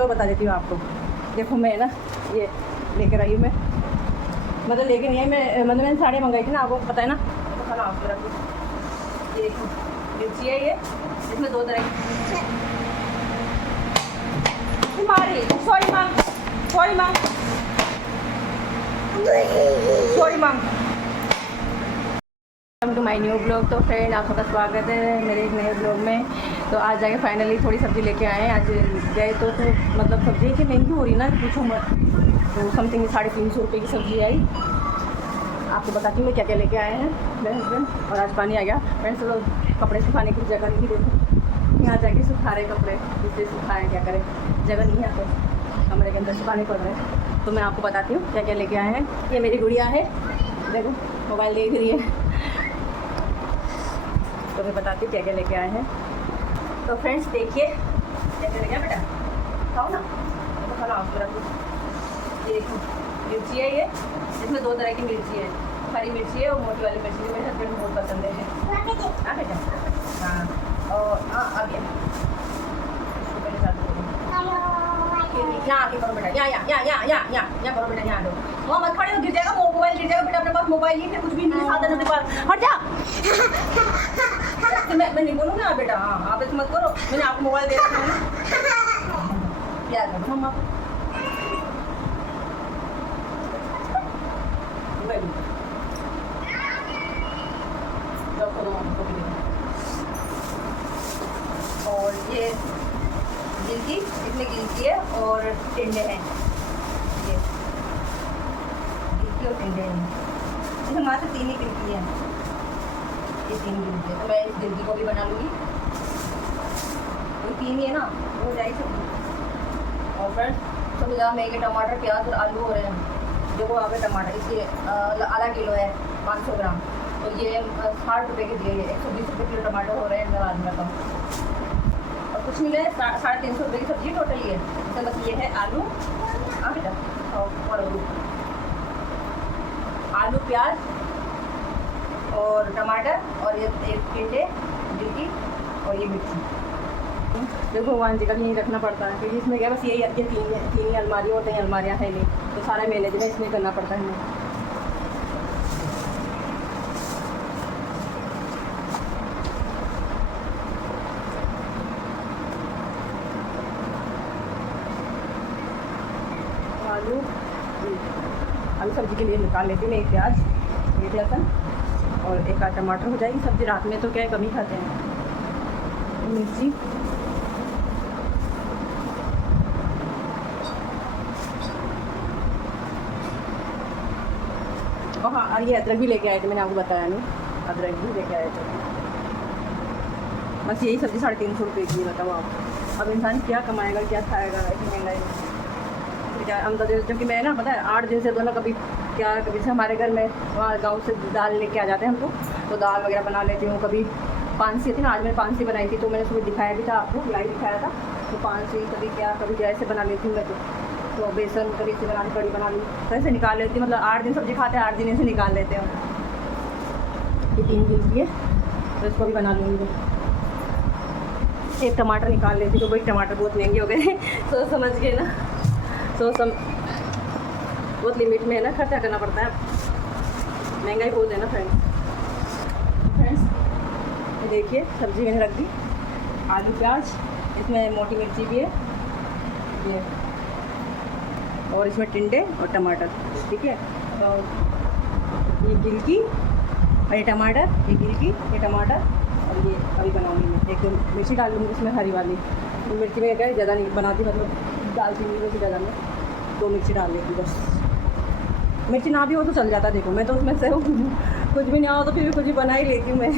चीज़ और बता देती हूँ आपको। देखो मैं ना ये लेकर आई हूँ मैं, मतलब लेके नहीं है मैं, मतलब मैंने साड़ियाँ मंगाई थी ना, आपको पता है ना। तो खाना आप ये देखो मिर्ची है ये, इसमें 2 तरह की मारी sorry ma'am welcome to my new blog. तो फ्रेंड आप सबका स्वागत है मेरे एक नए ब्लॉग में। तो आज जाके फाइनली थोड़ी सब्ज़ी लेके आए हैं। आज गए तो मतलब सब्ज़ी की महंगी हो रही ना, पूछो मत। तो समथिंग 350 रुपये की सब्ज़ी आई। आपको बताती हूँ मैं क्या क्या लेके आए हैं मेरे हस्बैंड। और आज पानी आ गया फ्रेंड्स, तो कपड़े सुखाने की जगह नहीं थी। देखो यहाँ जाके सुखा रहे कपड़े, इससे सुखाएँ, क्या करें, जगह नहीं है तो कमरे के अंदर सुखाने पड़ रहे हैं। तो मैं आपको बताती हूँ क्या क्या लेके आए हैं। ये मेरी गुड़िया है, देखो मोबाइल देख रही है। तो मैं बताती हूँ क्या क्या लेके आए हैं। तो फ्रेंड्स देखिए क्या क्या लेके आए बेटा, खाओ ना, तो खाना आप ये देखो मिर्ची है ये, इसमें 2 तरह की मिर्ची है, हरी मिर्ची है और मोटी वाली मिर्ची, जो मेरे हस्बैंड को बहुत पसंद है। हाँ बेटा, हाँ और हाँ आ गया, यहाँ आके करो बेटा, यहाँ करो बेटा, यहाँ दो। वहाँ मत खड़े हो, गिर जाएगा मोबाइल, गिर जाएगा बेटा, अपने पास मोबाइल ही फिर कुछ भी नहीं साधन होने पर हट जा। मैं नहीं बोलूँगा ना बेटा, हाँ आप ऐसे मत करो, मैंने आपको मोबाइल दे रखा है ना, क्या करो मम्मा और ये गिलकी, इसमें गिलकी है और टिंडे हैं, ये गिलकी और टिंडे हैं। इसमें मात्र 3 ही गिलकी है, ये 3 गिलकी है। तो मैं इस गिलकी को भी बना लूँगी, ये 3 ही है ना, हो जाएगी सब्जी। और फ्रेंड्स सब जगह महंगे टमाटर, प्याज और आलू हो रहे हैं। देखो यहाँ पे टमाटर इसके आधा किलो है 500 ग्राम, तो ये 60 रुपये के दिए, 120 रुपये किलो टमाटर हो रहे हैं अंदर आदमी का। और कुछ मिले 350 रुपये की सब्जी टोटल ही है। इसमें बस ये है आलू, हाँ बेटा, और आलू प्याज और टमाटर और ये टिंडे गिलकी और ये मिर्ची। देखो भगवान जी का भी नहीं रखना पड़ता है, क्योंकि इसमें क्या बस ये 3 ही अलमारी होते हैं, अलमारियाँ हैं नहीं, तो सारा मैनेजमेंट इसमें करना पड़ता है हमें। आलू सब्जी के लिए निकाल लेती हूँ मैं, 1 प्याज, 1 लहसुन और 1 आध टमाटर, हो जाएगी सब्जी। रात में तो क्या है कम ही खाते हैं। मिर्ची, और हाँ, और ये अदरक भी लेके आए थे, मैंने आपको बताया नहीं, अदरक भी लेके आए थे। बस यही सब्ज़ी 350 रुपये की, बताओ आप। अब इंसान क्या कमाएगा, क्या खाएगा इतनी महंगाई में। हम तो क्योंकि मैं ना पता है 8 दिन से तो ना कभी क्या, कभी से हमारे घर में वहाँ गाँव से दाल लेके आ जाते हैं हमको, तो दाल वगैरह बना लेती हूँ। कभी पानसी थी ना, आज मैंने पानसी बनाई थी, तो मैंने सुबह दिखाया भी था आपको, लाइव दिखाया था। तो पानसी कभी क्या ऐसे बना लेती हूँ मैं, तो बेसन कभी ऐसे बना ली, कड़ी बना ली, तो ऐसे निकाल लेती हूँ। मतलब 8 दिन सब्ज़ी खाते हैं, 8 दिन ऐसे निकाल लेते हैं। ये 3 दिन की है, तो इसको भी बना लूँगी। 1 टमाटर निकाल लेती हूँ, तो भाई टमाटर बहुत महंगे हो गए तो समझ गए ना, तो बहुत लिमिट में है ना, खर्चा करना पड़ता है, महंगाई बहुत है ना फ्रेंड्स। ये देखिए सब्ज़ी मैंने रख दी, आलू प्याज, इसमें मोटी मिर्ची भी है ये, और इसमें टिंडे और टमाटर, ठीक है। और ये गिलकी और ये टमाटर, ये गिलकी, ये टमाटर, और ये अभी बनाऊंगी मैं। 1 मिर्ची डाल लूँगी इसमें, हरी वाली मिर्ची में क्या ज़्यादा नहीं बनाती, मतलब डालती नहीं वैसे ज़्यादा, में 2 मिर्ची डाल देती बस। मिर्ची ना भी हो तो चल जाता, देखो मैं तो उसमें से कुछ भी ना हो तो फिर भी कुछ भी बना ही लेती हूँ मैं।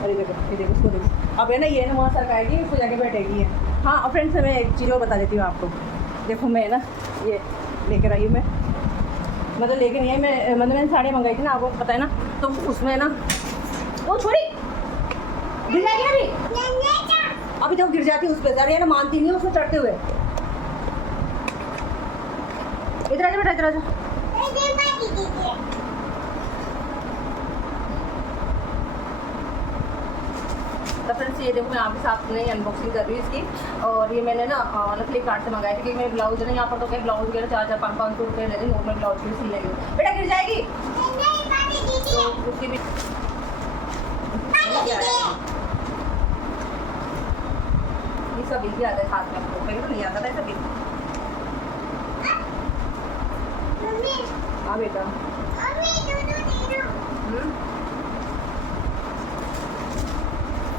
अरे देखो ये देखो, उसको देखो, अब है ना ये ना वहाँ सरकाएगी, उसको जाके बैठेगी है। हाँ और फ्रेंड्स मैं एक चीज़ और बता देती हूँ आपको। देखो मैं ना ये लेकर आई हूँ मैं, मतलब लेके नहीं है मैं, मतलब मैंने साड़ियाँ मंगाई थी ना, आपको पता है ना। तो उसमें ना वो छोड़ी गिर जाएगी अभी तो गिर जाती है उस पर, अरे ना मानती नहीं है उसमें चढ़ते हुए। इधर आजा बेटा, इधर आजा। तो फ्रेंड्स ये देखो मैं आपके साथ नई अनबॉक्सिंग कर रही हूँ इसकी। और ये मैंने ना फ्लिपकार्ट से मंगाया क्योंकि मेरे ब्लाउज है ना, यहाँ पर तो क्या ब्लाउज वगैरह 400-500 रुपये ले रही हूँ, नॉर्मल ब्लाउज की सिल लगी। बेटा गिर जाएगी तो उसकी भी ये सब भी आता है साथ में, पहले तो नहीं आता था सभी। हाँ बेटा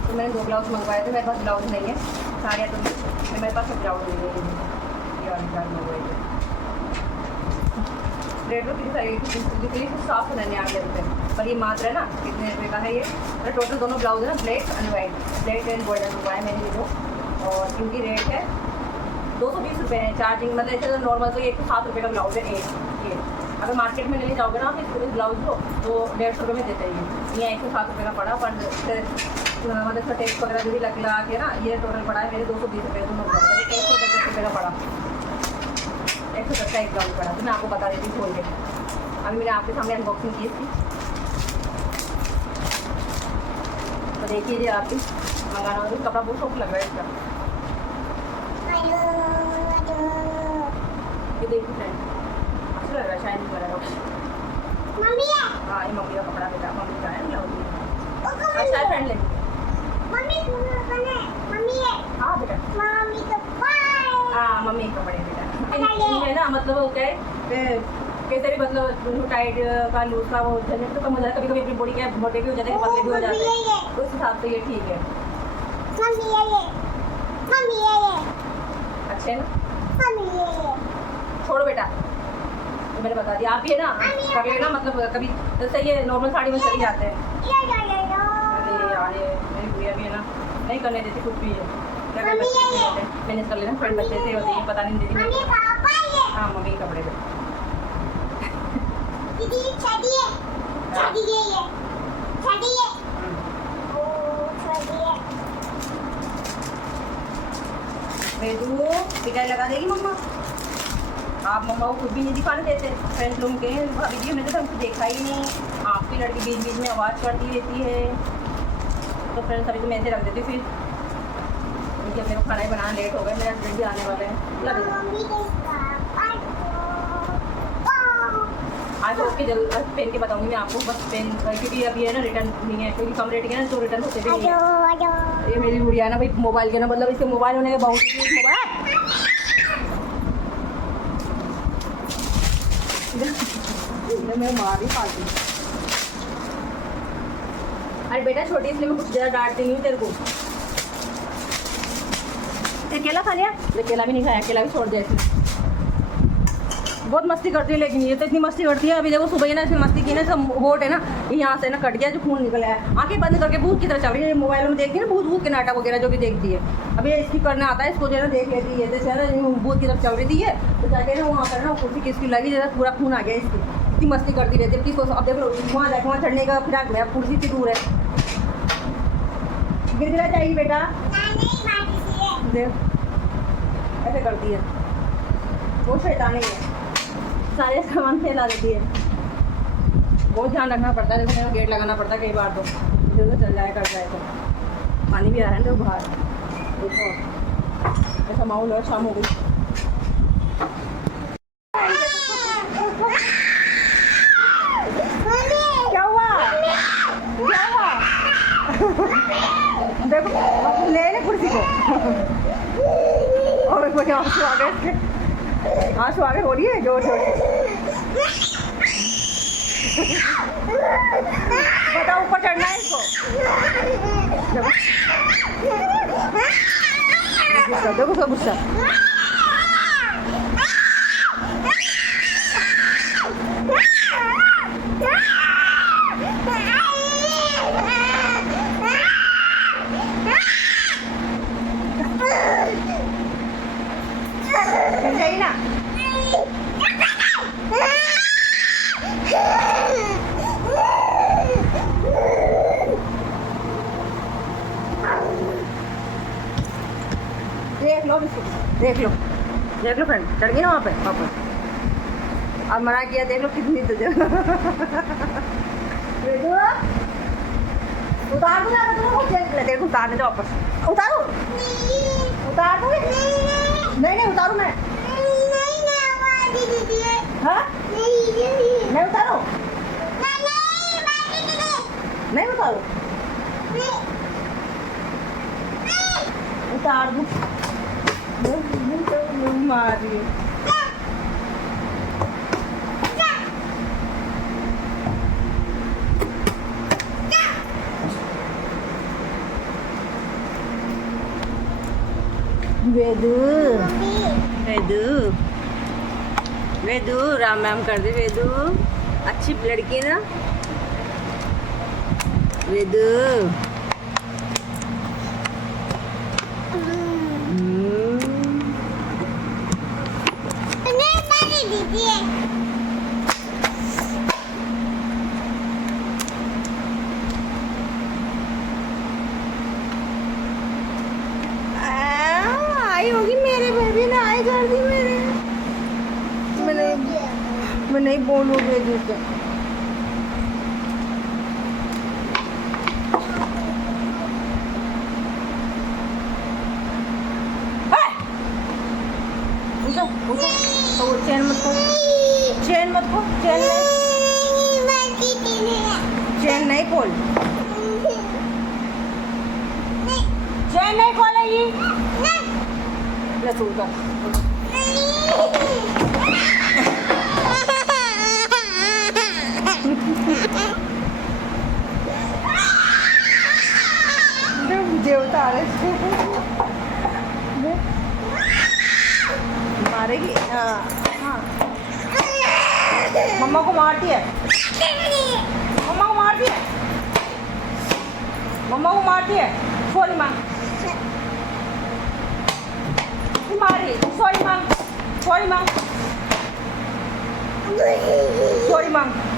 तो मैंने 2 ब्लाउज मंगवाए थे, मेरे पास ब्लाउज नहीं है, साड़ियाँ तो मेरे पास ब्लाउज नहीं है। रेट तो कितनी साफ है 99 रुपये, पर ये मात्र है ना कितने रुपये का है ये। मेरे टोटल दोनों ब्लाउज है ना black and white, black and golden हुआ है मैंने ये दो। और इनकी रेट है 220 रुपये है चार्जिंग, मतलब ऐसे तो नॉर्मल तो 107 रुपये का ब्लाउज है ये। अगर मार्केट में लेने जाओगे ना आप इस ब्लाउज को तो 150 रुपये में देते हैं, ये 107 रुपये का पड़ा। पर मतलब इसका टेस्ट वगैरह जो भी लगा के ना ये टोटल पड़ा है मेरे 220 रुपये दोनों ब्लाउज, 110 रुपये का पड़ा, 110 का एक ब्लाउज पड़ा। तो मैं आपको बता देती हूँ खोल के, अभी मैंने आपके सामने अनबॉक्सिंग की थी तो देखिए जी आप भी मंगाना हो। कपड़ा बहुत शौक लग रहा है इसका, ये देखिए फ्रेंड अच्छा लग रहा है, शाइनिंग वगैरह। मम्मी है। हाँ ये मम्मी का कपड़ा बेटा, मम्मी का है ब्लाउज अच्छा है फ्रेंड लेंगे। मम्मी मम्मी है। हाँ बेटा मम्मी तो बाय। हाँ मम्मी के कपड़े बेटा है ना, मतलब वो क्या है कैसे भी मतलब टाइट का लूज का वो झंझट तो कम हो जाता है, कभी कभी अपनी बॉडी क्या मोटे भी हो जाते हैं पतले भी हो जाते हैं, उस हिसाब से ये ठीक है। मम्मी है ये, मम्मी है ये, अच्छे है ना, मम्मी है ये। छोड़ो बेटा तो मैंने बता दिया, आप ये ना कर लेना, मतलब कभी जैसे ये नॉर्मल साड़ी में चली जाते हैं। अरे यार ये मेरी गुड़िया भी है ना नहीं करने देती कुछ भी है, क्या मैंने कर लेना, फ्रेंड बच्चे से होते हैं पता नहीं दीदी। हाँ मम्मी के कपड़े पे दीदी छड़ी है, छड़ी है ये, छड़ी है, ओ छड़ी है। बेटू पिटाई लगा देगी मम्मा, आप मम्मा को खुद भी नहीं दिखाने देते फ्रेंड्स लोग के। भाभी जी हमने तो हमको देखा ही नहीं, आपकी लड़की बीच बीच में आवाज़ करती रहती है। तो फ्रेंड्स अभी तो मैं ऐसे रख देती फिर क्योंकि अब मेरे को खाना ही बनाना लेट हो गया, मेरे हस्बैंड भी आने वाले हैं। लग आज उसकी जरूर पेन के बताऊंगी मैं आपको, बस पेन क्योंकि अभी है ना रिटर्न नहीं है, क्योंकि कम रेट के ना तो रिटर्न होते भी नहीं है। ये मेरी गुड़िया ना भाई मोबाइल के ना, मतलब इसके मोबाइल होने के बावजूद मोबाइल मैं मार ही पाती। अरे बेटा छोटी इसलिए मैं कुछ ज़्यादा डांटती नहीं हूँ तेरे को। केला खा लिया? केला भी नहीं खाया, केला भी छोड़ दिया इसने। बहुत मस्ती करती है लेकिन ये तो इतनी मस्ती करती है। अभी देखो सुबह ही ना इसमें मस्ती की ना, सब होट है ना यहाँ से ना कट गया, जो खून निकला है। आंखें बंद करके भूत की तरह चल रही है, मोबाइल में देखती है ना भूत के नाटक वगैरह जो भी देखती है। अभी इसकी करना आता है, इसको जो है ना देख लेती है, जैसे ना भूत की तरफ चल रही है तो जाके ना वहाँ पर ना कुर्सी किसकी लगी जैसे पूरा खून आ गया इसकी, इतनी मस्ती करती रहती है। किसको अब देखो वहाँ जाके वहाँ चढ़ने का फिराक में, अब कुर्सी की दूर है, गिर गिरा जाएगी बेटा, ऐसे करती है वो शैतानी है, सारे सामान फैला देती है। बहुत ध्यान रखना पड़ता है, देखो गेट लगाना पड़ता है कई बार, तो इधर उधर चल जाए कर जाए तो। पानी भी आ रहा है ना बाहर, देखो ऐसा माहौल है, शाम हो गई। क्या हुआ क्या हुआ देखो ले ले कुर्सी को और कोई आंसू आ गए, आंसू आगे हो रही है जोर जोर बता ऊपर चढ़ना है इसको। देखो उसका गुस्सा, सही ना देख लो देख लो देख लो फ्रेंड, चढ़ गई ना वहाँ पे वापस। अब मना किया, देख लो कितनी तुझे उतार दूँ या तुम्हें बहुत चेन तेरे को उतारने दो वापस उतारो उतार दूँ नहीं उतारू मैं हाँ नहीं उतारो नहीं उतारो उतार दूँ मार रही है वेदू वेदू वेदू राम राम कर दे वेदू अच्छी लड़की ना वेदू आई होगी मेरे बेबी ने आई कर दी मेरे मैं नहीं बोलूँगी वेदू से तो वो चैन मत खोल चैन मत खोल चैन नहीं खोल चैन नहीं खोलेगी ले तू उतर मुझे उतारे मारेगी हाँ हाँ मम्मा को मारती है मम्मा को मारती है मम्मा को मारती है सॉरी माँ मारी सॉरी माँ सॉरी माँ सॉरी माँ